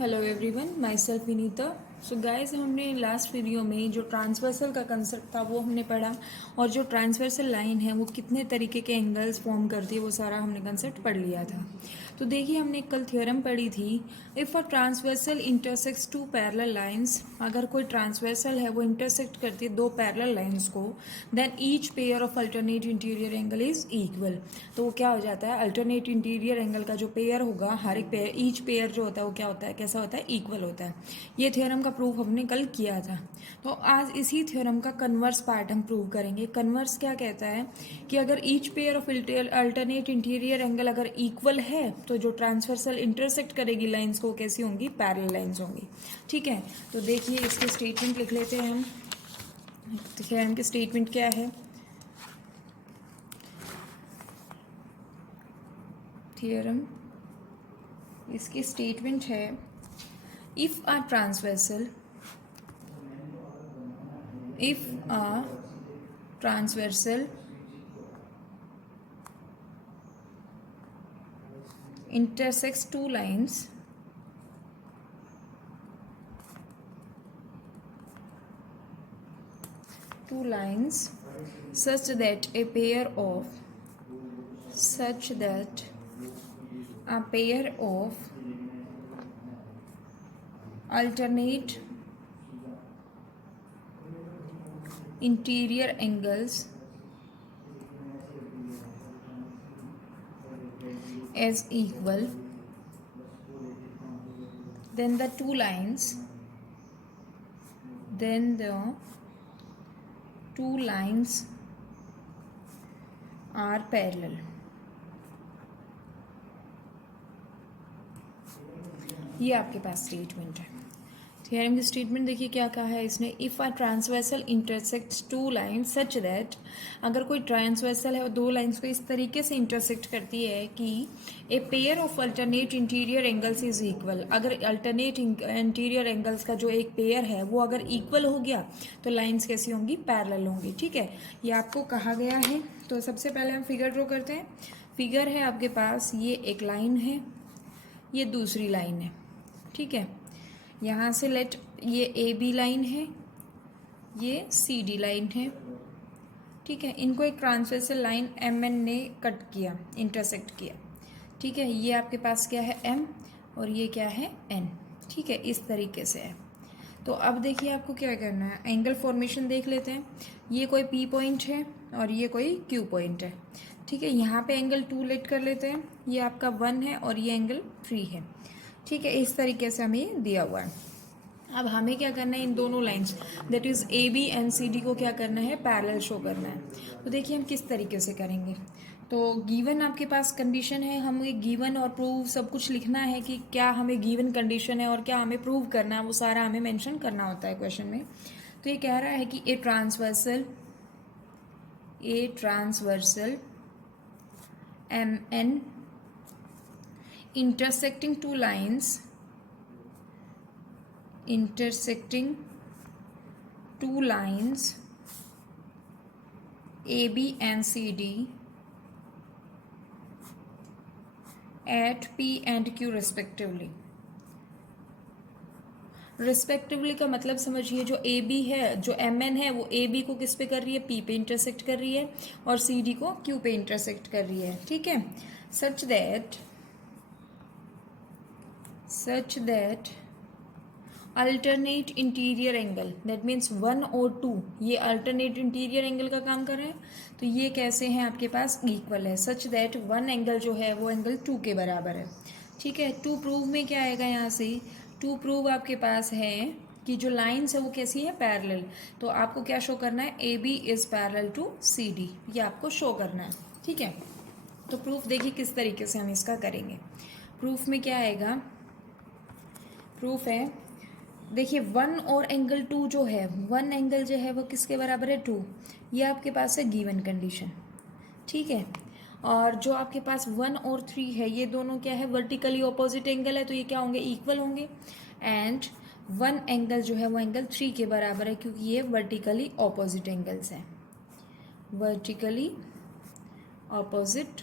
Hello everyone, my self Vinita. So guys, हमने last video में जो ट्रांसवर्सल का कंसेप्ट था वो हमने पढ़ा, और जो ट्रांसवर्सल लाइन है वो कितने तरीके के एंगल्स फॉर्म करती है वो सारा हमने कंसेप्ट पढ़ लिया था। तो देखिए, हमने कल थ्योरम पढ़ी थी, if a transversal intersects two parallel lines. अगर कोई ट्रांसवर्सल है वो इंटरसेक्ट करती है दो पैरेलल लाइंस को, then each pair of alternate interior angle is equal. तो वो क्या हो जाता है, अल्टरनेट इंटीरियर एंगल का जो पेयर होगा, हर एक पेयर, ईच पेयर जो होता है वो क्या होता है, कैसा होता है, इक्वल होता है। ये थ्योरम का प्रूफ हमने कल किया था। तो आज इसी थ्योरम का कन्वर्स पार्ट हम प्रूव करेंगे। कन्वर्स क्या कहता है कि अगर each pair of alternate interior angle अगर इक्वल है तो जो ट्रांसवर्सल इंटरसेक्ट करेगी लाइंस को कैसी होंगी, पैरेलल लाइंस होंगी। ठीक है, तो देखिए इसके स्टेटमेंट लिख लेते हैं हम। थ्योरम की स्टेटमेंट क्या है, थ्योरम इसकी स्टेटमेंट है, if a transversal intersects two lines such that a pair of alternate interior angles as equal, then the two lines are parallel. ये आपके पास स्टेटमेंट है। थ्योरम की स्टेटमेंट देखिए क्या कहा है इसने, if a transversal intersects two line such that, अगर कोई ट्रांसवर्सल है और दो लाइंस को इस तरीके से इंटरसेक्ट करती है कि a pair of alternate interior angles is equal. अगर अल्टरनेट इंटीरियर एंगल्स का जो एक पेयर है वो अगर इक्वल हो गया तो लाइंस कैसी होंगी, पैरेलल होंगी। ठीक है, ये आपको कहा गया है। तो सबसे पहले हम फिगर ड्रॉ करते हैं। फिगर है आपके पास, ये एक लाइन है, ये दूसरी लाइन है। ठीक है, यहाँ से लेट ये ए बी लाइन है, ये सी डी लाइन है। ठीक है, इनको एक ट्रांसवर्सल लाइन एम एन ने कट किया, इंटरसेक्ट किया। ठीक है, ये आपके पास क्या है, एम, और ये क्या है, एन। ठीक है, इस तरीके से है। तो अब देखिए आपको क्या करना है, एंगल फॉर्मेशन देख लेते हैं। ये कोई पी पॉइंट है और ये कोई क्यू पॉइंट है। ठीक है, यहाँ पे एंगल 2 लेट कर लेते हैं, ये आपका 1 है और ये एंगल 3 है। ठीक है, इस तरीके से हमें ये दिया हुआ है। अब हमें क्या करना है, इन दोनों lines that is A B and C D को क्या करना है, पैरेलल शो करना है। तो देखिए हम किस तरीके से करेंगे। तो गिवन आपके पास कंडीशन है, हमें गिवन और प्रूव सब कुछ लिखना है कि क्या हमें गिवन कंडीशन है और क्या हमें प्रूव करना है, वो सारा हमें मेंशन करना होता है क्वेश्चन में। तो ये कह रहा है कि a transversal M N intersecting two lines AB and CD at P and Q respectively. Respectively का मतलब समझिए, जो ए बी है, जो एम एन है, वो ए बी को किस पे कर रही है, पी पे इंटरसेक्ट कर रही है, और सी डी को क्यू पे इंटरसेक्ट कर रही है। ठीक है, such that alternate interior angle, that means 1 और 2, ये अल्टरनेट इंटीरियर एंगल का काम कर रहे हैं। तो ये कैसे हैं आपके पास, इक्वल है। सच दैट 1 एंगल जो है वो एंगल 2 के बराबर है। ठीक है, 2 प्रूव में क्या आएगा, यहाँ से 2 प्रूव आपके पास है कि जो लाइन्स है वो कैसी है, पैरेलल। तो आपको क्या शो करना है, A B is parallel to C D, ये आपको शो करना है। ठीक है, तो प्रूफ देखिए किस तरीके से हम इसका करेंगे। प्रूफ में क्या आएगा, प्रूफ है, देखिए 1 और एंगल 2 जो है, 1 एंगल जो है वो किसके बराबर है, 2। ये आपके पास है गिवन कंडीशन। ठीक है, और जो आपके पास 1 और 3 है, ये दोनों क्या है, वर्टिकली ऑपोजिट एंगल है, तो ये क्या होंगे, इक्वल होंगे। एंड 1 एंगल जो है वो एंगल 3 के बराबर है, क्योंकि ये वर्टिकली ऑपोजिट एंगल्स हैं, वर्टिकली ऑपोजिट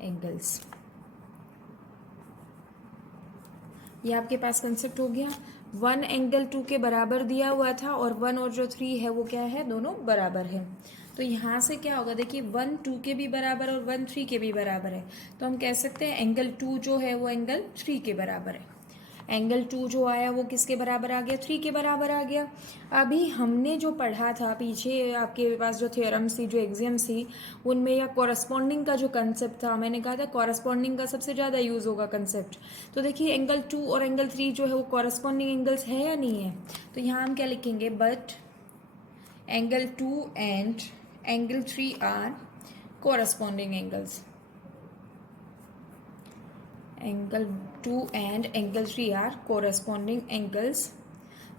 एंगल्स। ये आपके पास कंसेप्ट हो गया। 1 एंगल 2 के बराबर दिया हुआ था और 1 और जो 3 है वो क्या है, दोनों बराबर है। तो यहाँ से क्या होगा, देखिए 1 2 के भी बराबर और 1 3 के भी बराबर है, तो हम कह सकते हैं एंगल 2 जो है वो एंगल 3 के बराबर है। एंगल 2 जो आया वो किसके बराबर आ गया, 3 के बराबर आ गया। अभी हमने जो पढ़ा था पीछे, आपके पास जो थ्योरम्स थी, जो एग्जाम्स थी, उनमें या कॉरस्पॉन्डिंग का जो कंसेप्ट था, मैंने कहा था कॉरस्पॉन्डिंग का सबसे ज़्यादा यूज़ होगा कंसेप्ट। तो देखिए एंगल 2 और एंगल 3 जो है वो कॉरस्पॉन्डिंग एंगल्स है या नहीं है। तो यहाँ हम क्या लिखेंगे, but angle 2 and angle 3 are corresponding angles. Angle 2 and angle 3 are corresponding angles.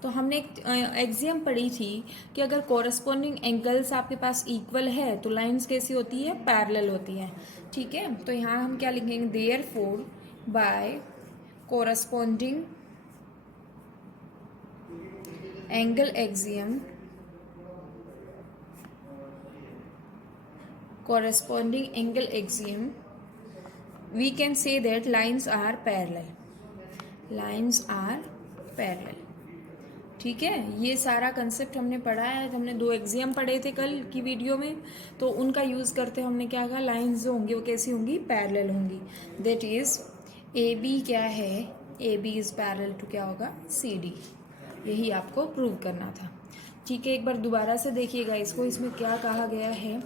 तो हमने एक एग्जाम पढ़ी थी कि अगर कोरस्पॉन्डिंग एंगल्स आपके पास इक्वल है तो लाइंस कैसी होती है, पैरेलल होती है। ठीक है, तो यहाँ हम क्या लिखेंगे, therefore by corresponding angle axiom, corresponding angle axiom, we can say that lines are parallel. Lines are parallel. ठीक है, ये सारा कंसेप्ट हमने पढ़ा है। हमने 2 एग्जाम पढ़े थे कल की वीडियो में, तो उनका यूज़ करते हमने क्या कहा, लाइंस जो होंगी वो कैसी होंगी, पैरेलल होंगी। दैट इज ए बी क्या है, A B is parallel to क्या होगा, सी डी। यही आपको प्रूव करना था। ठीक है, एक बार दोबारा से देखिएगा इसको, इसमें क्या कहा गया है।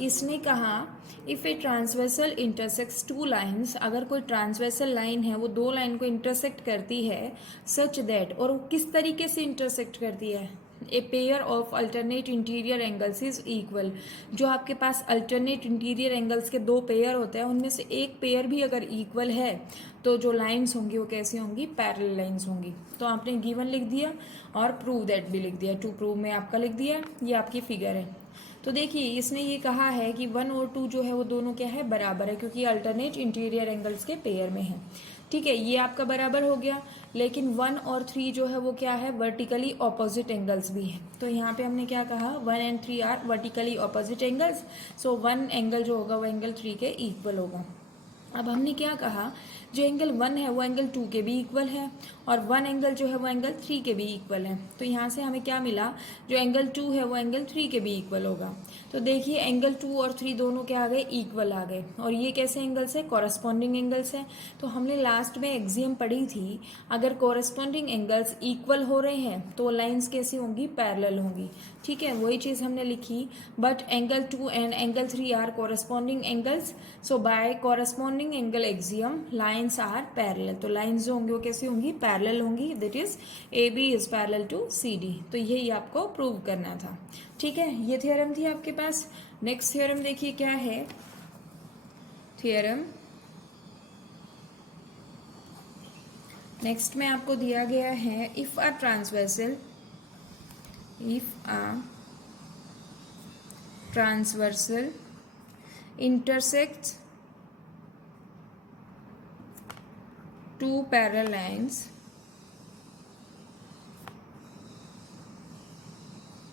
इसने कहा if a transversal intersects 2 lines, अगर कोई ट्रांसवर्सल लाइन है वो 2 लाइन को इंटरसेक्ट करती है, सच दैट, और वो किस तरीके से इंटरसेक्ट करती है, a pair of alternate interior angles is equal. जो आपके पास अल्टरनेट इंटीरियर एंगल्स के 2 पेयर होते हैं, उनमें से एक पेयर भी अगर इक्वल है तो जो लाइंस होंगी वो कैसी होंगी, पैरेलल लाइंस होंगी। तो आपने गिवन लिख दिया और प्रूव दैट भी लिख दिया, टू प्रूव में आपका लिख दिया, ये आपकी फिगर है। तो देखिए इसने ये कहा है कि 1 और 2 जो है वो दोनों क्या है, बराबर है, क्योंकि अल्टरनेट इंटीरियर एंगल्स के पेयर में है। ठीक है, ये आपका बराबर हो गया। लेकिन 1 और 3 जो है वो क्या है, वर्टिकली ऑपोजिट एंगल्स भी है। तो यहाँ पे हमने क्या कहा, 1 and 3 are vertically opposite angles, so 1 angle जो होगा वो एंगल 3 के इक्वल होगा। अब हमने क्या कहा, जो एंगल 1 है वो एंगल 2 के भी इक्वल है और 1 एंगल जो है वो एंगल 3 के भी इक्वल है। तो यहाँ से हमें क्या मिला, जो एंगल 2 है वो एंगल 3 के भी इक्वल होगा। तो देखिए एंगल 2 और 3 दोनों क्या आ गए, इक्वल आ गए। और ये कैसे एंगल्स है, कॉरस्पॉन्डिंग एंगल्स है। तो हमने लास्ट में एक्सियम पढ़ी थी, अगर कॉरस्पॉन्डिंग एंगल्स इक्वल हो रहे हैं तो लाइंस कैसी होंगी, पैरेलल होंगी। ठीक है, वही चीज़ हमने लिखी, but angle 2 and angle 3 are corresponding angles, so by corresponding angle axiom lines are parallel. तो लाइंस जो होंगी वो कैसी होंगी, पैरेलल होंगी। That is A B is parallel to C D. तो यही आपको प्रूव करना था। ठीक है, ये थ्योरम थी आपके पास। नेक्स्ट थ्योरम देखिए क्या है, थ्योरम नेक्स्ट में आपको दिया गया है, if a transversal, if a transversal intersects two parallel lines,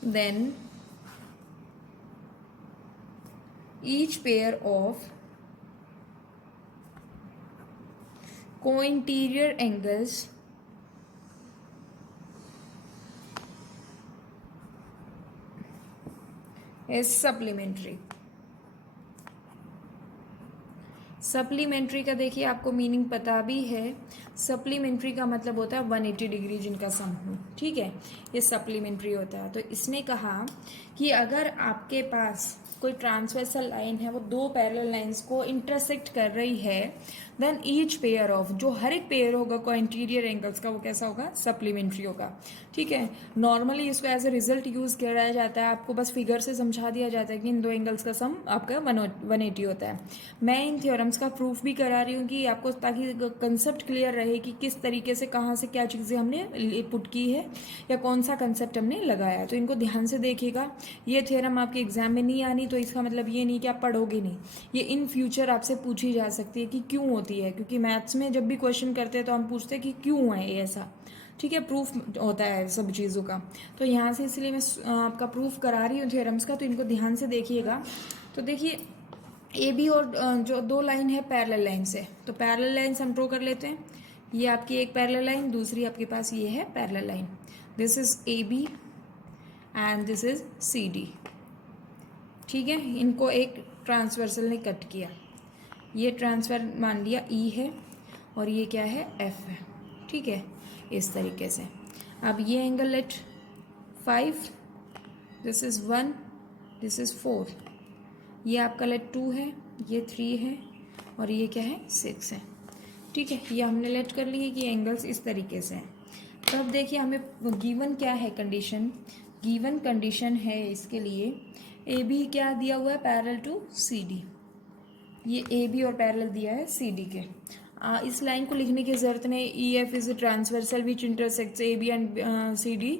then each pair of co-interior angles is supplementary। Supplementary का देखिए आपको मीनिंग पता भी है। सप्लीमेंट्री का मतलब होता है 180 डिग्री जिनका सम हो। ठीक है, ये सप्लीमेंट्री होता है। तो इसने कहा कि अगर आपके पास कोई ट्रांसवर्सल लाइन है वो 2 पैरेलल लाइंस को इंटरसेक्ट कर रही है, देन ईच पेयर ऑफ, जो हर एक पेयर होगा को इंटीरियर एंगल्स का, वो कैसा होगा, सप्लीमेंट्री होगा। ठीक है, नॉर्मली इसको एज ए रिजल्ट यूज़ किया जाता है, आपको बस फिगर से समझा दिया जाता है कि इन 2 एंगल्स का सम आपका 180 होता है। मैं इन थ्योरम्स का प्रूफ भी करा रही हूँ कि आपको, ताकि कंसेप्ट क्लियर रहे कि किस तरीके से कहाँ से क्या चीज़ें हमने पुट की है या कौन सा कंसेप्ट हमने लगाया। तो इनको ध्यान से देखिएगा। ये थ्योरम आपके एग्जाम में नहीं आनी तो इसका मतलब ये नहीं कि आप पढ़ोगे नहीं, ये इन फ्यूचर आपसे पूछी जा सकती है कि क्यों होती है, क्योंकि मैथ्स में जब भी क्वेश्चन करते हैं तो हम पूछते हैं कि क्यों है ये ऐसा। ठीक है, प्रूफ होता है सब चीज़ों का। तो यहाँ से इसलिए मैं आपका प्रूफ करा रही हूँ थ्योरम्स का, तो इनको ध्यान से देखिएगा। तो देखिए ए बी और जो 2 लाइन है पैरेलल लाइन से, तो पैरेलल लाइन्स हम ड्रॉ कर लेते हैं। ये आपकी एक पैरेलल लाइन, दूसरी आपके पास ये है parallel line. This is A B and this is C D. ठीक है, इनको एक ट्रांसवर्सल ने कट किया. ये ट्रांसफर मान लिया ई है और ये क्या है, एफ है. ठीक है, इस तरीके से. अब ये angle let 5, this is 1, this is 4. ये आपका लेट 2 है, ये 3 है और ये क्या है, 6 है. ठीक है, ये हमने लेट कर लिए कि एंगल्स इस तरीके से हैं. तो अब देखिए हमें गिवन क्या है कंडीशन. गिवन कंडीशन है इसके लिए ए बी क्या दिया हुआ है, पैरेलल टू सी डी. ये ए बी और पैरेलल दिया है सी डी के. इस लाइन को लिखने की ज़रूरत नहीं. E F is a transversal which intersects A B and C D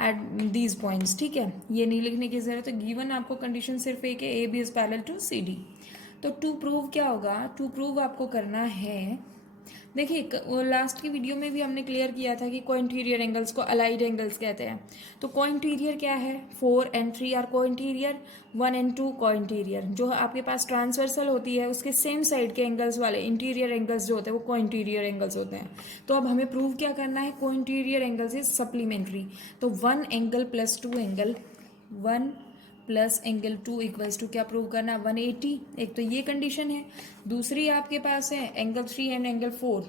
at these points. ठीक है, ये नहीं लिखने की ज़रूरत है. गिवन आपको कंडीशन सिर्फ एक है, A B is parallel to C D. तो टू प्रूव क्या होगा, टू प्रूव आपको करना है. देखिए वो लास्ट की वीडियो में भी हमने क्लियर किया था कि को इंटीरियर एंगल्स को अलाइड एंगल्स कहते हैं. तो को इंटीरियर क्या है, 4 and 3 आर को इंटीरियर, 1 and 2 को इंटीरियर. जो आपके पास ट्रांसवर्सल होती है उसके सेम साइड के एंगल्स वाले इंटीरियर एंगल्स जो होते हैं वो को इंटीरियर एंगल्स होते हैं. तो अब हमें प्रूव क्या करना है, को इंटीरियर एंगल्स इज सप्लीमेंट्री. तो 1 angle plus 2 angle, 1 plus angle 2 equals to क्या प्रूव करना, 180. एक तो ये कंडीशन है. दूसरी आपके पास है एंगल 3 एंड एंगल 4.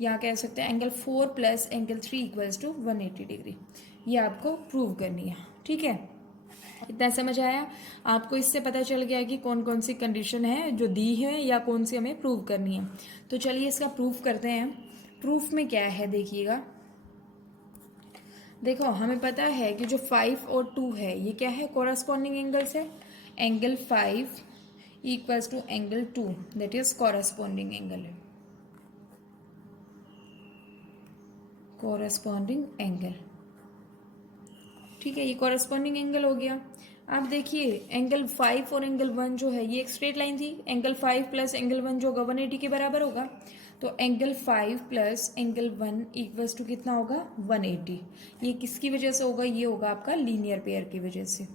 यहाँ कह सकते हैं angle 4 plus angle 3 equals to 180 degree. ये आपको प्रूव करनी है. ठीक है, इतना समझ आया आपको. इससे पता चल गया कि कौन कौन सी कंडीशन है जो दी है या कौन सी हमें प्रूव करनी है. तो चलिए इसका प्रूफ करते हैं. प्रूफ में क्या है देखिएगा. देखो हमें पता है कि जो 5 और 2 है ये क्या है, कॉरस्पॉन्डिंग एंगल्स है. Angle 5 equals to angle 2 that is corresponding angle है. Corresponding angle. ठीक है, ये कॉरस्पॉन्डिंग एंगल हो गया. अब देखिए एंगल 5 और एंगल 1 जो है ये एक स्ट्रेट लाइन थी. एंगल 5 प्लस एंगल 1 जो होगा 180 के बराबर होगा. तो angle 5 plus angle 1 equals to कितना होगा, 180. ये किसकी वजह से होगा, ये होगा आपका लीनियर पेयर की वजह से.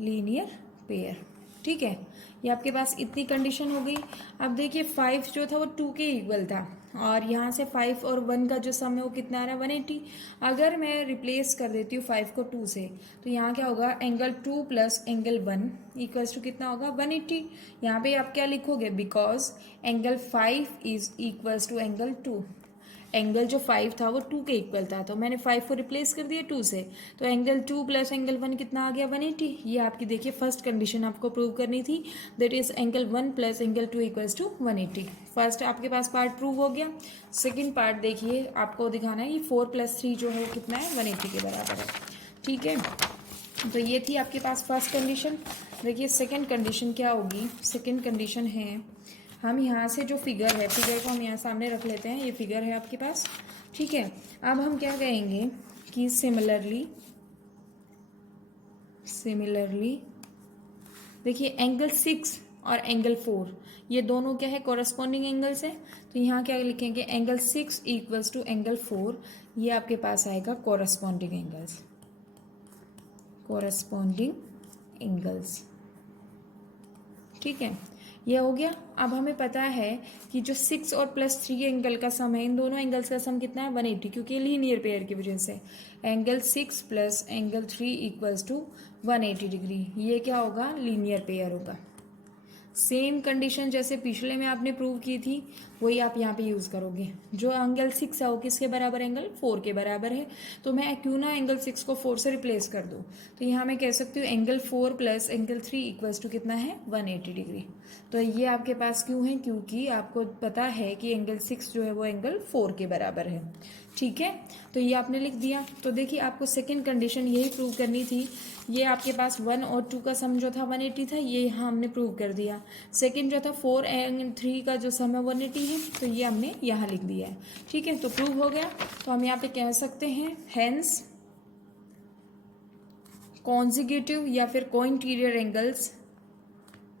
Linear pair. ठीक है, ये आपके पास इतनी कंडीशन हो गई. अब देखिए 5 जो था वो 2 के इक्वल था और यहाँ से 5 और 1 का जो सम है वो कितना आ रहा है, 180. अगर मैं रिप्लेस कर देती हूँ 5 को 2 से तो यहाँ क्या होगा, angle 2 plus angle 1 equals to कितना होगा, 180. यहाँ पे आप क्या लिखोगे, because angle 5 is equals to angle 2. Angle जो 5 था वो 2 के इक्वल था तो मैंने 5 को रिप्लेस कर दिया 2 से. तो एंगल 2 प्लस एंगल 1 कितना आ गया, 180. ये आपकी देखिए फर्स्ट कंडीशन आपको प्रूव करनी थी. That is angle 1 plus angle 2 equals to 180. First आपके पास पार्ट प्रूव हो गया. सेकेंड पार्ट देखिए आपको दिखाना है कि 4 प्लस 3 जो है वो कितना है, 180 के बराबर है. ठीक है, तो ये थी आपके पास फर्स्ट कंडीशन. देखिए सेकेंड कंडीशन क्या होगी. सेकेंड कंडीशन है, हम यहाँ से जो फिगर है, फिगर को हम यहाँ सामने रख लेते हैं. ये फिगर है आपके पास. ठीक है, अब हम क्या कहेंगे कि सिमिलरली देखिए एंगल 6 और एंगल 4 ये दोनों क्या है, कॉरस्पॉन्डिंग एंगल्स है. तो यहाँ क्या लिखेंगे, एंगल 6 इक्वल्स टू एंगल 4. ये आपके पास आएगा कॉरस्पॉन्डिंग एंगल्स. Corresponding angles. ठीक है, ये हो गया. अब हमें पता है कि जो 6 और प्लस 3 एंगल का सम है, इन दोनों एंगल्स का सम कितना है, 180, क्योंकि लीनियर पेयर की वजह से. Angle 6 plus angle 3 equals to 180 degree. ये क्या होगा, लीनियर पेयर होगा. सेम कंडीशन जैसे पिछले में आपने प्रूव की थी वही आप यहाँ पे यूज़ करोगे. जो एंगल 6 है वो किसके बराबर, एंगल 4 के बराबर है. तो मैं क्यों ना एंगल 6 को 4 से रिप्लेस कर दूँ. तो यहाँ मैं कह सकती हूँ angle 4 plus angle 3 equals to कितना है, 180 डिग्री. तो ये आपके पास क्यों है, क्योंकि आपको पता है कि एंगल 6 जो है वो एंगल 4 के बराबर है. ठीक है, तो ये आपने लिख दिया. तो देखिए आपको सेकेंड कंडीशन यही प्रूव करनी थी. ये आपके पास 1 और 2 का सम जो था 180 था, ये यहाँ हमने प्रूव कर दिया. सेकेंड जो था 4 एंड 3 का जो सम है 180 है, तो ये हमने यहाँ लिख दिया है. ठीक है, तो प्रूव हो गया. तो हम यहाँ पे कह सकते हैं हेंस कॉन्जिक्यूटिव या फिर को इंटीरियर एंगल्स.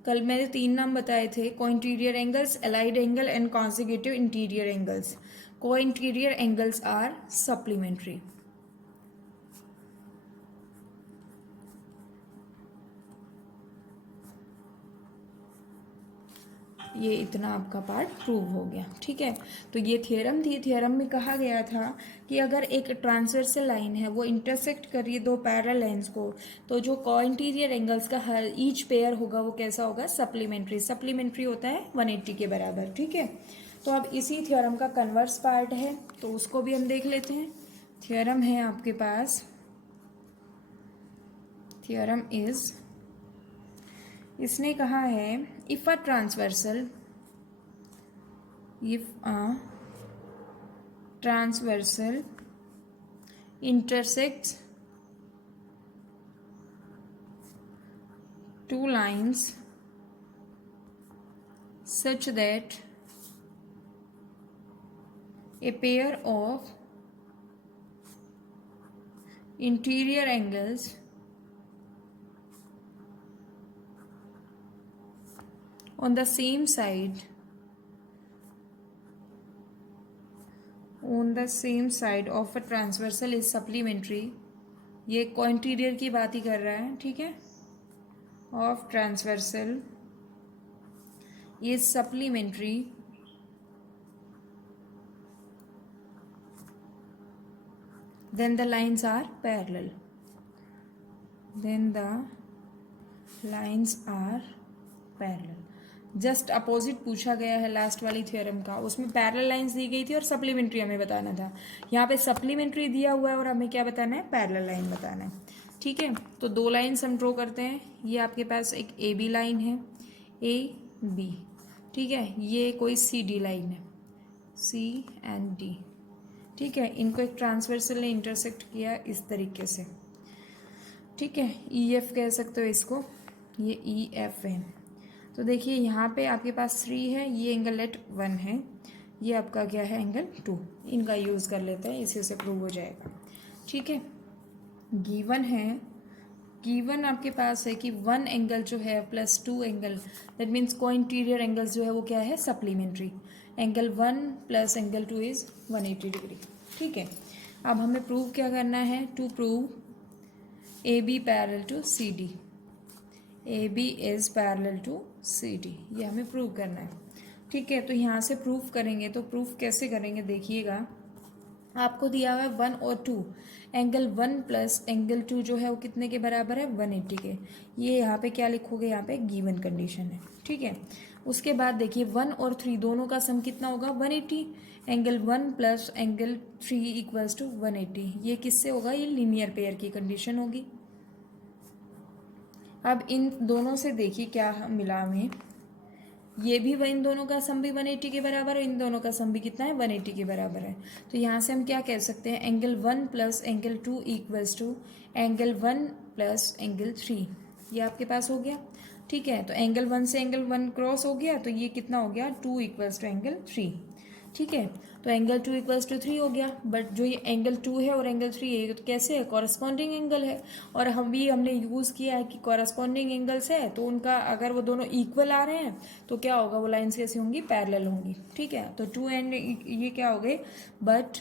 कल मैंने 3 नाम बताए थे, को interior angles, allied angle and consecutive interior angles. को इंटीरियर एंगल्स आर सप्लीमेंट्री. ये इतना आपका पार्ट प्रूव हो गया। ठीक है, तो ये थियरम थी। थियरम में कहा गया था कि अगर एक ट्रांसवर्सल लाइन है वो इंटरसेक्ट कर रही है दो पैरेलल लाइंस को, तो जो कोइंटीरियर एंगल्स का हर ईच पेयर होगा वो कैसा होगा, सप्लीमेंट्री। सप्लीमेंट्री होता है 180 के बराबर। ठीक है, तो अब इसी थियरम का कन्वर्स पार्ट है, तो उसको भी हम देख लेते हैं। थियरम है आपके पास, थियरम इज, इसने कहा है if a transversal intersects two lines such that a pair of interior angles on the same side of a transversal is supplementary। ये कोइंटीरियर की बात ही कर रहा है। ठीक है, of transversal is supplementary then the lines are parallel, just opposite पूछा गया है लास्ट वाली थ्योरम का, उसमें पैरेलल लाइंस दी गई थी और सप्लीमेंट्री हमें बताना था। यहाँ पे सप्लीमेंट्री दिया हुआ है और हमें क्या बताना है, पैरेलल लाइन बताना है। ठीक है, तो दो लाइन्स हम ड्रॉ करते हैं। ये आपके पास एक ए बी लाइन है, ए बी। ठीक है, ये कोई सी डी लाइन है, सी एंड डी। ठीक है, इनको एक ट्रांसवर्सल ने इंटरसेक्ट किया इस तरीके से। ठीक है, ई एफ कह सकते हो इसको, ये ई एफ है। तो देखिए यहाँ पे आपके पास 3 है, ये एंगल एट 1 है, ये आपका क्या है, एंगल 2। इनका यूज़ कर लेते हैं, इसी से प्रूव हो जाएगा। ठीक है, गिवन है, गिवन आपके पास है कि 1 एंगल जो है plus 2 angle, that means cointerior angles जो है वो क्या है, supplementary. Angle 1 plus angle 2 is 180 degree. ठीक है, अब हमें प्रूव क्या करना है, to prove A B parallel to C D, A B is parallel to C D, ये हमें प्रूव करना है। ठीक है, तो यहाँ से प्रूफ करेंगे, तो प्रूफ कैसे करेंगे देखिएगा। आपको दिया हुआ है 1 और 2, एंगल 1 प्लस एंगल 2 जो है वो कितने के बराबर है, 180 के। ये यहाँ पे क्या लिखोगे, यहाँ पे गिवन कंडीशन है। ठीक है, उसके बाद देखिए 1 और 3 दोनों का सम कितना होगा, 180। Angle 1 plus angle 3 equals to 180। ये किससे होगा, ये लीनियर पेयर की कंडीशन होगी। अब इन दोनों से देखिए क्या मिला हमें, ये भी इन दोनों का सम भी 180 के बराबर है, इन दोनों का सम भी कितना है, 180 के बराबर है। तो यहाँ से हम क्या कह सकते हैं, angle 1 plus angle 2 equals to angle 1 plus angle 3, ये आपके पास हो गया। ठीक है, तो एंगल 1 से एंगल 1 क्रॉस हो गया, तो ये कितना हो गया, 2 इक्वल्स टू एंगल 3। ठीक है, तो एंगल 2 इक्वल्स टू 3 हो गया, बट जो ये एंगल 2 है और एंगल 3 है तो कैसे है, कॉरस्पॉन्डिंग एंगल है। और हमने यूज़ किया है कि कॉरस्पॉन्डिंग एंगल्स है, तो उनका अगर वो दोनों इक्वल आ रहे हैं तो क्या होगा, वो लाइन्स कैसी होंगी, पैरेलल होंगी। ठीक है, तो 2 एंड ये क्या हो गए, but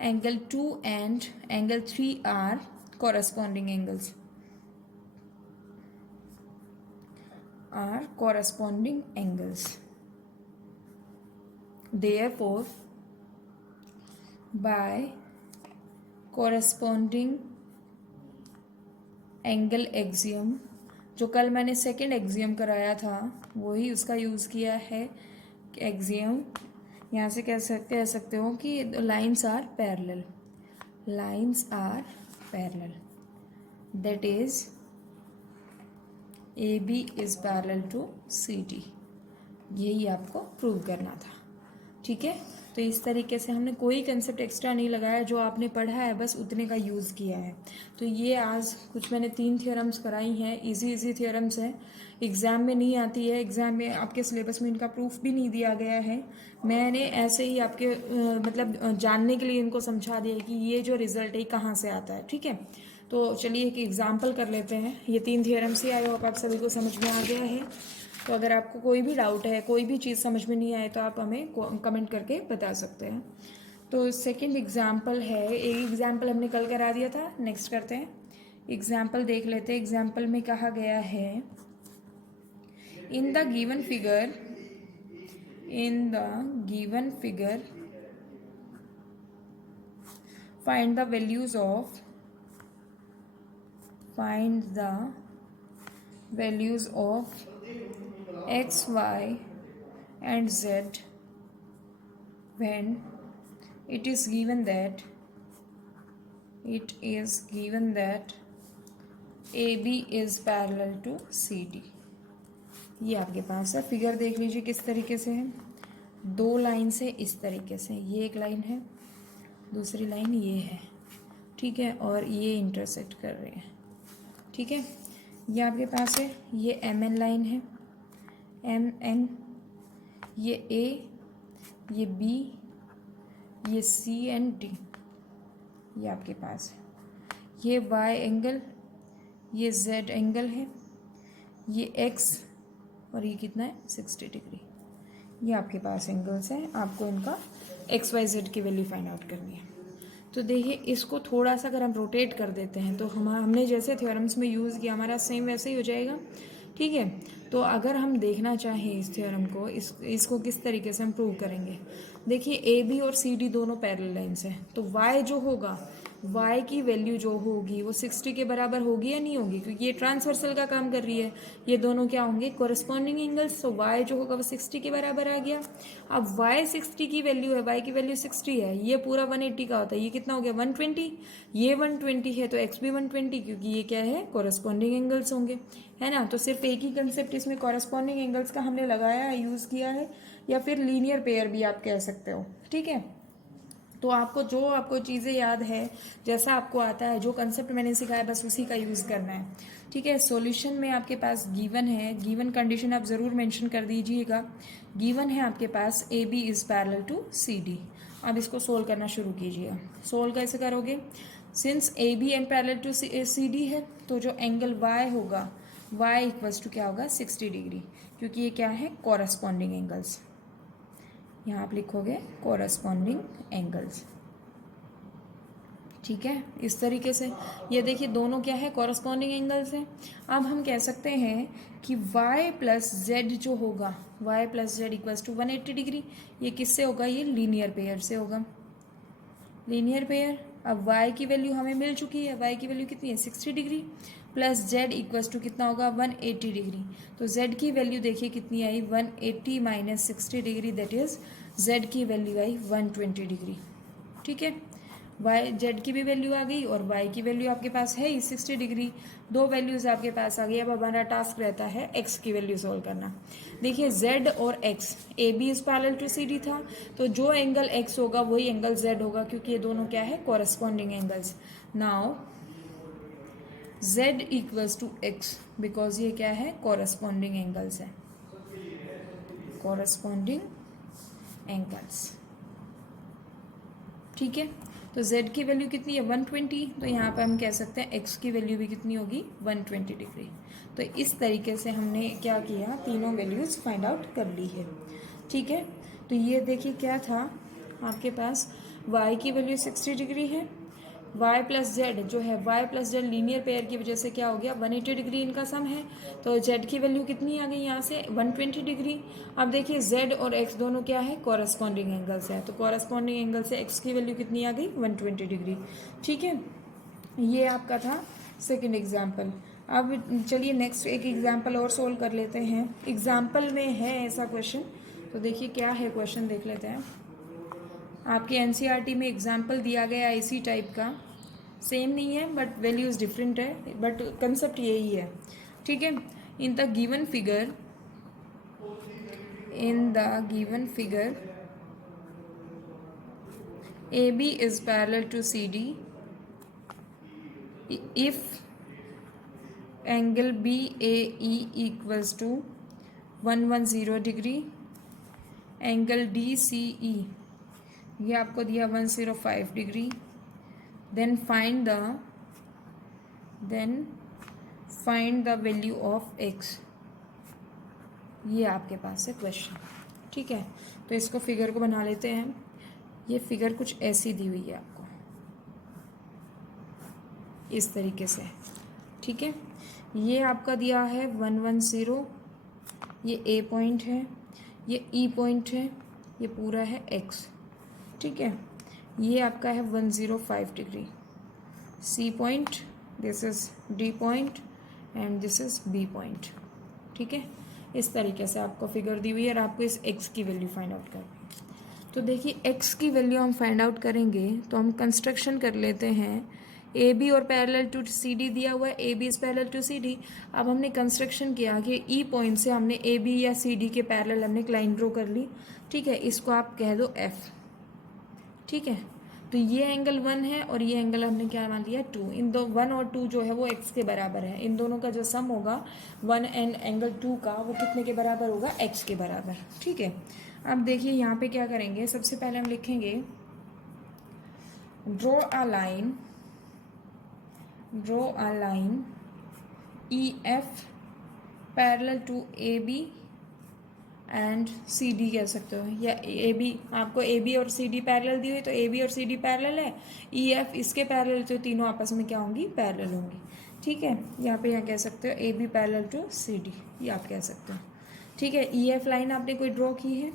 angle 2 and angle 3 are corresponding angles, are corresponding angles. Therefore, by corresponding angle axiom, जो कल मैंने सेकेंड एक्सियम कराया था वही उसका यूज़ किया है एक्सियम। यहाँ से कह सकते हो कि lines are parallel, lines are parallel, that is A B is parallel to C D. यही आपको प्रूव करना था। ठीक है, तो इस तरीके से हमने कोई कंसेप्ट एक्स्ट्रा नहीं लगाया, जो आपने पढ़ा है बस उतने का यूज़ किया है। तो ये आज कुछ मैंने 3 थ्योरम्स कराई हैं, इजी थ्योरम्स हैं, एग्ज़ाम में नहीं आती है, एग्ज़ाम में आपके सिलेबस में इनका प्रूफ भी नहीं दिया गया है। मैंने ऐसे ही आपके मतलब जानने के लिए इनको समझा दिया कि ये जो रिज़ल्ट है कहाँ से आता है। ठीक है, तो चलिए एक एग्जाम्पल कर लेते हैं। ये 3 थ्योरम्स ही आई होप आप सभी को समझ में आ गया है। तो अगर आपको कोई भी डाउट है, कोई भी चीज़ समझ में नहीं आए तो आप हमें कमेंट करके बता सकते हैं। तो सेकंड एग्जाम्पल है, एक एग्जाम्पल हमने कल करा दिया था, नेक्स्ट करते हैं एग्जाम्पल देख लेते हैं। एग्जाम्पल में कहा गया है, in the given figure in the given figure find the values of x, y and z when it is given that AB is parallel to CD। ये आपके पास है। फिगर देख लीजिए किस तरीके से है। दो लाइन से इस तरीके से, ये एक लाइन है, दूसरी लाइन ये है, ठीक है, और ये इंटरसेक्ट कर रहे हैं, ठीक है। ये आपके पास है, ये MN लाइन है, MN, ये A, ये B, ये C एंड D, ये आपके पास है। ये Y एंगल, ये Z एंगल है, ये X और ये कितना है 60 डिग्री। ये आपके पास एंगल्स हैं। आपको इनका XYZ की वैल्यू फाइंड आउट करनी है। तो देखिए इसको थोड़ा सा अगर हम रोटेट कर देते हैं तो हमने जैसे थ्योरम्स में यूज़ किया हमारा सेम वैसे ही हो जाएगा, ठीक है। तो अगर हम देखना चाहें इस थ्योरम को, इसको किस तरीके से हम प्रूव करेंगे। देखिए AB और CD दोनों पैरेलल लाइंस हैं, तो Y जो होगा, Y की वैल्यू जो होगी वो 60 के बराबर होगी या नहीं होगी, क्योंकि ये ट्रांसवर्सल का काम कर रही है। ये दोनों क्या होंगे, कोरिस्पॉन्डिंग एंगल्स। तो Y जो होगा वो 60 के बराबर आ गया। अब Y 60 की वैल्यू है, Y की वैल्यू 60 है, ये पूरा 180 का होता है, ये कितना हो गया 120, ये 120 है तो X भी 120, क्योंकि ये क्या है कोरिस्पॉन्डिंग एंगल्स होंगे, है ना। तो सिर्फ एक ही कंसेप्ट इसमें कोरिस्पॉन्डिंग एंगल्स का हमने लगाया है, यूज़ किया है, या फिर लीनियर पेयर भी आप कह सकते हो, ठीक है। तो आपको चीज़ें याद है, जैसा आपको आता है, जो कंसेप्ट मैंने सिखाया बस उसी का यूज़ करना है, ठीक है। सॉल्यूशन में आपके पास गिवन है, गिवन कंडीशन आप ज़रूर मेंशन कर दीजिएगा। गिवन है आपके पास AB is parallel to CD। अब इसको सोल्व करना शुरू कीजिए। सोल्व कैसे करोगे, since AB and parallel to CD है, तो जो एंगल Y होगा, Y इक्वल्स टू क्या होगा 60 डिग्री, क्योंकि ये क्या है कॉरस्पॉन्डिंग एंगल्स। यहाँ आप लिखोगे कोरस्पॉन्डिंग एंगल्स, ठीक है। इस तरीके से ये देखिए दोनों क्या है कोरस्पॉन्डिंग एंगल्स हैं। अब हम कह सकते हैं कि y प्लस जेड जो होगा, y plus Z equals to 180 degree. ये किससे होगा, ये लीनियर पेयर से होगा, लीनियर पेयर। अब y की वैल्यू हमें मिल चुकी है, y की वैल्यू कितनी है 60 degree, plus z equals to कितना होगा 180 डिग्री। तो z की वैल्यू देखिए कितनी आई 180 minus 60 degree, that is z की वैल्यू आई 120 डिग्री, ठीक है। z की भी वैल्यू आ गई और y की वैल्यू आपके पास है ही 60 डिग्री। दो वैल्यूज आपके पास आ गई। अब हमारा टास्क रहता है x की वैल्यू सोल्व करना। देखिए z और x, AB is parallel to CD था, तो जो एंगल x होगा वही एंगल z होगा, क्योंकि ये दोनों क्या है corresponding angles. Now z equals to x, because ये क्या है कोरस्पॉन्डिंग एंगल्स है, कोरस्पॉन्डिंग एंगल्स, ठीक है। तो z की वैल्यू कितनी है 120, तो यहाँ पे हम कह सकते हैं x की वैल्यू भी कितनी होगी 120 डिग्री। तो इस तरीके से हमने क्या किया, तीनों वैल्यूज फाइंड आउट कर ली है, ठीक है। तो ये देखिए क्या था आपके पास, y की वैल्यू 60 डिग्री है, y प्लस जेड जो है, y plus Z linear pair की वजह से क्या हो गया 180 डिग्री इनका सम है। तो z की वैल्यू कितनी आ गई यहाँ से 120 डिग्री। अब देखिए z और x दोनों क्या है कॉरस्पॉन्डिंग एंगल्स है, तो कॉरस्पॉन्डिंग एंगल से x की वैल्यू कितनी आ गई 120 डिग्री, ठीक है। ये आपका था सेकेंड एग्जाम्पल। अब चलिए नेक्स्ट एक एग्जाम्पल और सोल्व कर लेते हैं। एग्जाम्पल में है ऐसा क्वेश्चन, तो देखिए क्या है क्वेश्चन, देख लेते हैं। आपके एनसीईआरटी में एग्जाम्पल दिया गया इसी टाइप का, सेम नहीं है बट वैल्यूज डिफरेंट है, बट कंसेप्ट यही है, ठीक है। In the given figure AB is parallel to CD if angle BAE equals to 110 degree, angle DCE ये आपको दिया 105 degree, then find the value of x। ये आपके पास है क्वेश्चन, ठीक है। तो इसको फिगर को बना लेते हैं। ये फिगर कुछ ऐसी दी हुई है आपको इस तरीके से, ठीक है। ये आपका दिया है 110, ये A पॉइंट है, ये ई पॉइंट है, ये पूरा है एक्स, ठीक है। ये आपका है 105 degree, C point, this is D point and this is B point, ठीक है। इस तरीके से आपको फिगर दी हुई है और आपको इस एक्स की वैल्यू फाइंड आउट करनी है। तो देखिए एक्स की वैल्यू हम फाइंड आउट करेंगे तो हम कंस्ट्रक्शन कर लेते हैं। ए बी और पैरेलल टू सी डी दिया हुआ है, A B is parallel to C D. अब हमने कंस्ट्रक्शन किया कि ई पॉइंट से हमने ए बी या सी डी के पैरेलल हमने एक लाइन ड्रॉ कर ली, ठीक है। इसको आप कह दो एफ, ठीक है। तो ये एंगल 1 है और ये एंगल हमने क्या मान लिया 2। इन दो 1 और 2 जो है वो x के बराबर है। इन दोनों का जो सम होगा 1 एंड एंगल 2 का, वो कितने के बराबर होगा, x के बराबर, ठीक है। अब देखिए यहाँ पे क्या करेंगे, सबसे पहले हम लिखेंगे draw a line E F parallel to A B and C D कह सकते हो, या ए बी, आपको ए बी और सी डी पैरेलल दी हुई तो ए बी और सी डी पैरेलल है, ई एफ इसके पैरेलल, तो तीनों आपस में क्या होंगी, पैरेलल होंगी, ठीक है। यहाँ पे कह सकते हो A B parallel to C D, ये आप कह सकते हो, ठीक है। ई एफ लाइन आपने कोई ड्रॉ की है।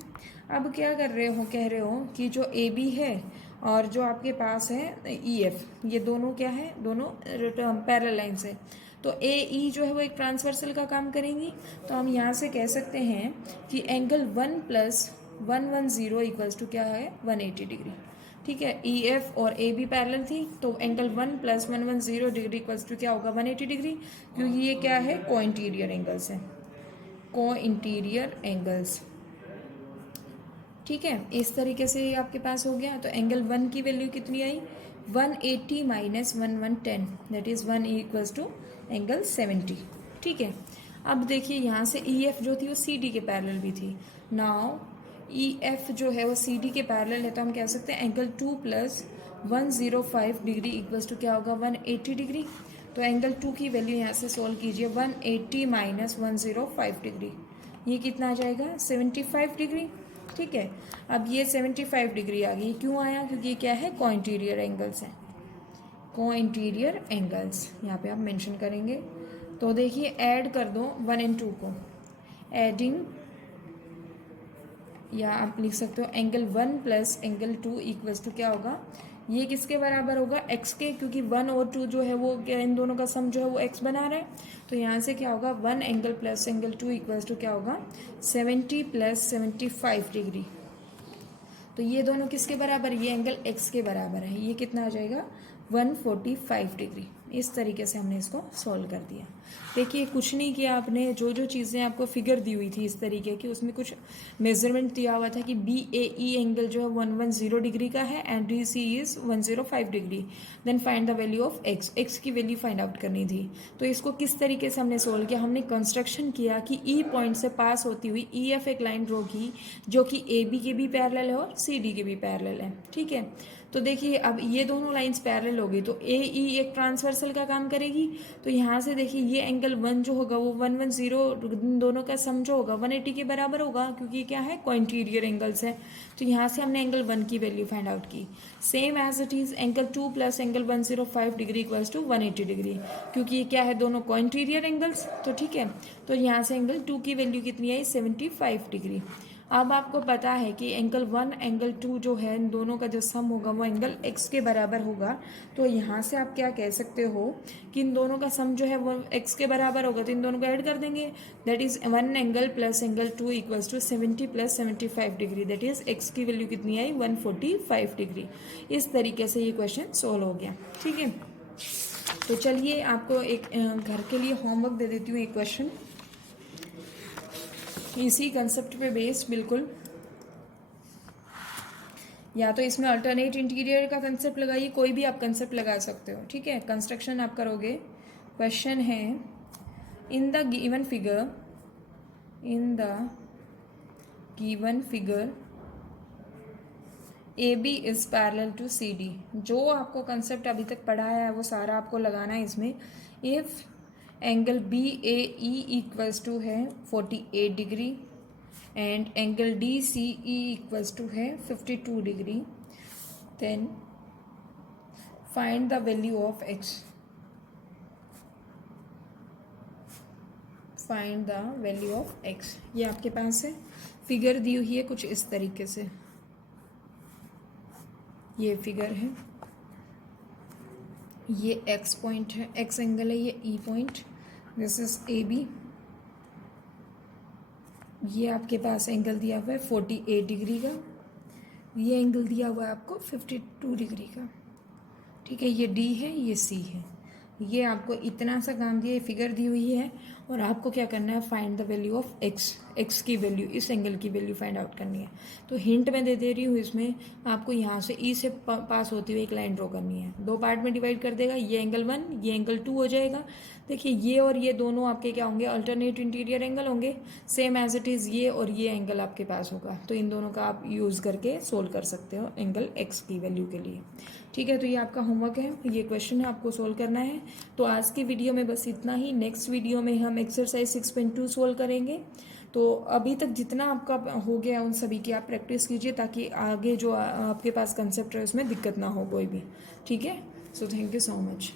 अब क्या कर रहे हो, कह रहे हो कि जो ए बी है और जो आपके पास है ई एफ, ये दोनों क्या है, दोनों पैरेलल लाइन्स है। तो ए ई जो है वो एक ट्रांसवर्सल का काम करेंगी। तो हम यहाँ से कह सकते हैं कि एंगल 1 + 110 इक्वल्स टू क्या है, 180 डिग्री, ठीक है। ई एफ और ए बी पैरेलल थी तो एंगल 1 + 110 डिग्री इक्वल्स टू क्या होगा, 180 डिग्री, क्योंकि ये क्या है, को इंटीरियर एंगल्स है, को इंटीरियर एंगल्स, ठीक है। इस तरीके से ये आपके पास हो गया। तो एंगल 1 की वैल्यू कितनी आई, 180 - 1110, that is 1 equals to angle 70, ठीक है। अब देखिए यहाँ से ई एफ जो थी वो सी डी के पैरेलल भी थी। नाउ ई एफ जो है वो सी डी के पैरेलल है, तो हम कह सकते हैं एंगल 2 + 105 डिग्री इक्वल्स टू क्या होगा, 180 डिग्री। तो एंगल 2 की वैल्यू यहाँ से सोल्व कीजिए, 180 - 105 डिग्री, ये कितना आ जाएगा, 75 डिग्री, ठीक है। अब ये 75 डिग्री आ गई, क्यों आया, क्योंकि ये क्या है, को इंटीरियर एंगल्स हैं, को इंटीरियर एंगल्स यहाँ पे आप मेंशन करेंगे। तो देखिए ऐड कर दो 1 और 2 को, एडिंग, या आप लिख सकते हो एंगल 1 + एंगल 2 इक्वल्स टू क्या होगा, ये किसके बराबर होगा, x के, क्योंकि 1 और 2 जो है वो क्या, इन दोनों का सम जो है वो x बना रहा है। तो यहाँ से क्या होगा, 1 एंगल + एंगल 2 इक्वल्स टू क्या होगा, 70 + 75 डिग्री। तो ये दोनों किसके बराबर, ये एंगल x के बराबर है, ये कितना आ जाएगा, 145 डिग्री। इस तरीके से हमने इसको सॉल्व कर दिया। देखिए कुछ नहीं किया आपने, जो जो चीज़ें आपको फिगर दी हुई थी इस तरीके की, उसमें कुछ मेजरमेंट दिया हुआ था कि बी ए ई एंगल जो है 110 डिग्री का है and D C is 105 degree, then find the value of X, X की वैल्यू फाइंड आउट करनी थी। तो इसको किस तरीके से हमने सोल्व किया, हमने कंस्ट्रक्शन किया कि ई पॉइंट से पास होती हुई ई एफ एक लाइन ड्रॉ की जो कि ए बी के भी पैरेलल है और सी डी के भी पैरेलल है, ठीक है। तो देखिए अब ये दोनों लाइंस पैरेलल होगी तो ए ई एक ट्रांसवर्सल का काम करेगी। तो यहाँ से देखिए ये एंगल 1 जो होगा वो 110 दोनों का सम जो होगा 180 के बराबर होगा, क्योंकि क्या है, को इंटीरियर एंगल्स है। तो यहाँ से हमने एंगल 1 की वैल्यू फाइंड आउट की। Same as it is angle 2 + angle 105 degree equals to 180 degree, क्योंकि ये क्या है, दोनों को इंटीरियर एंगल्स, तो ठीक है। तो यहाँ से एंगल 2 की वैल्यू कितनी आई, 75 डिग्री। अब आपको पता है कि एंगल 1 एंगल 2 जो है इन दोनों का जो सम होगा वो एंगल x के बराबर होगा। तो यहाँ से आप क्या कह सकते हो कि इन दोनों का सम जो है वो x के बराबर होगा, तो इन दोनों को ऐड कर देंगे, that is 1 angle + angle 2 equals to 70 + 75 degree, that is x की वैल्यू कितनी आई, 145 डिग्री। इस तरीके से ये क्वेश्चन सोल्व हो गया, ठीक है। तो चलिए आपको एक घर के लिए होमवर्क दे देती हूँ, एक क्वेश्चन इसी कंसेप्ट पे बेस्ड, बिल्कुल, या तो इसमें अल्टरनेट इंटीरियर का कंसेप्ट लगाइए, कोई भी आप कंसेप्ट लगा सकते हो, ठीक है। कंस्ट्रक्शन आप करोगे। क्वेश्चन है, in the given figure A B is parallel to C D. जो आपको कंसेप्ट अभी तक पढ़ाया है वो सारा आपको लगाना है इसमें। If angle B A E equals to है 48 degree and angle D C E equals to है 52 degree, then find the value of X, find the value of X. ये आपके पास है। फिगर दी हुई है कुछ इस तरीके से, ये फिगर है, ये एक्स पॉइंट है, एक्स एंगल है, ये E point, this is A B, ये आपके पास एंगल दिया हुआ है 48 डिग्री का, ये एंगल दिया हुआ है आपको 52 डिग्री का, ठीक है। ये डी है, ये सी है, ये आपको इतना सा काम दिया, ये फिगर दी हुई है और आपको क्या करना है, find the value of X, X की वैल्यू, इस एंगल की वैल्यू फाइंड आउट करनी है। तो हिंट मैं दे रही हूँ इसमें, आपको यहाँ से ई से पास होती हुई एक लाइन ड्रॉ करनी है, दो पार्ट में डिवाइड कर देगा, ये एंगल 1, ये एंगल 2 हो जाएगा। देखिए ये और ये दोनों आपके क्या होंगे, अल्टरनेट इंटीरियर एंगल होंगे, सेम एज इट इज़ ये और ये एंगल आपके पास होगा, तो इन दोनों का आप यूज़ करके सोल्व कर सकते हो एंगल एक्स की वैल्यू के लिए, ठीक है। तो ये आपका होमवर्क है, ये क्वेश्चन है, आपको सोल्व करना है। तो आज की वीडियो में बस इतना ही, नेक्स्ट वीडियो में हम एक्सरसाइज 6.2 सोल्व करेंगे। तो अभी तक जितना आपका हो गया उन सभी की आप प्रैक्टिस कीजिए, ताकि आगे जो आपके पास कंसेप्ट है उसमें दिक्कत ना हो कोई भी, ठीक है। So thank you so much.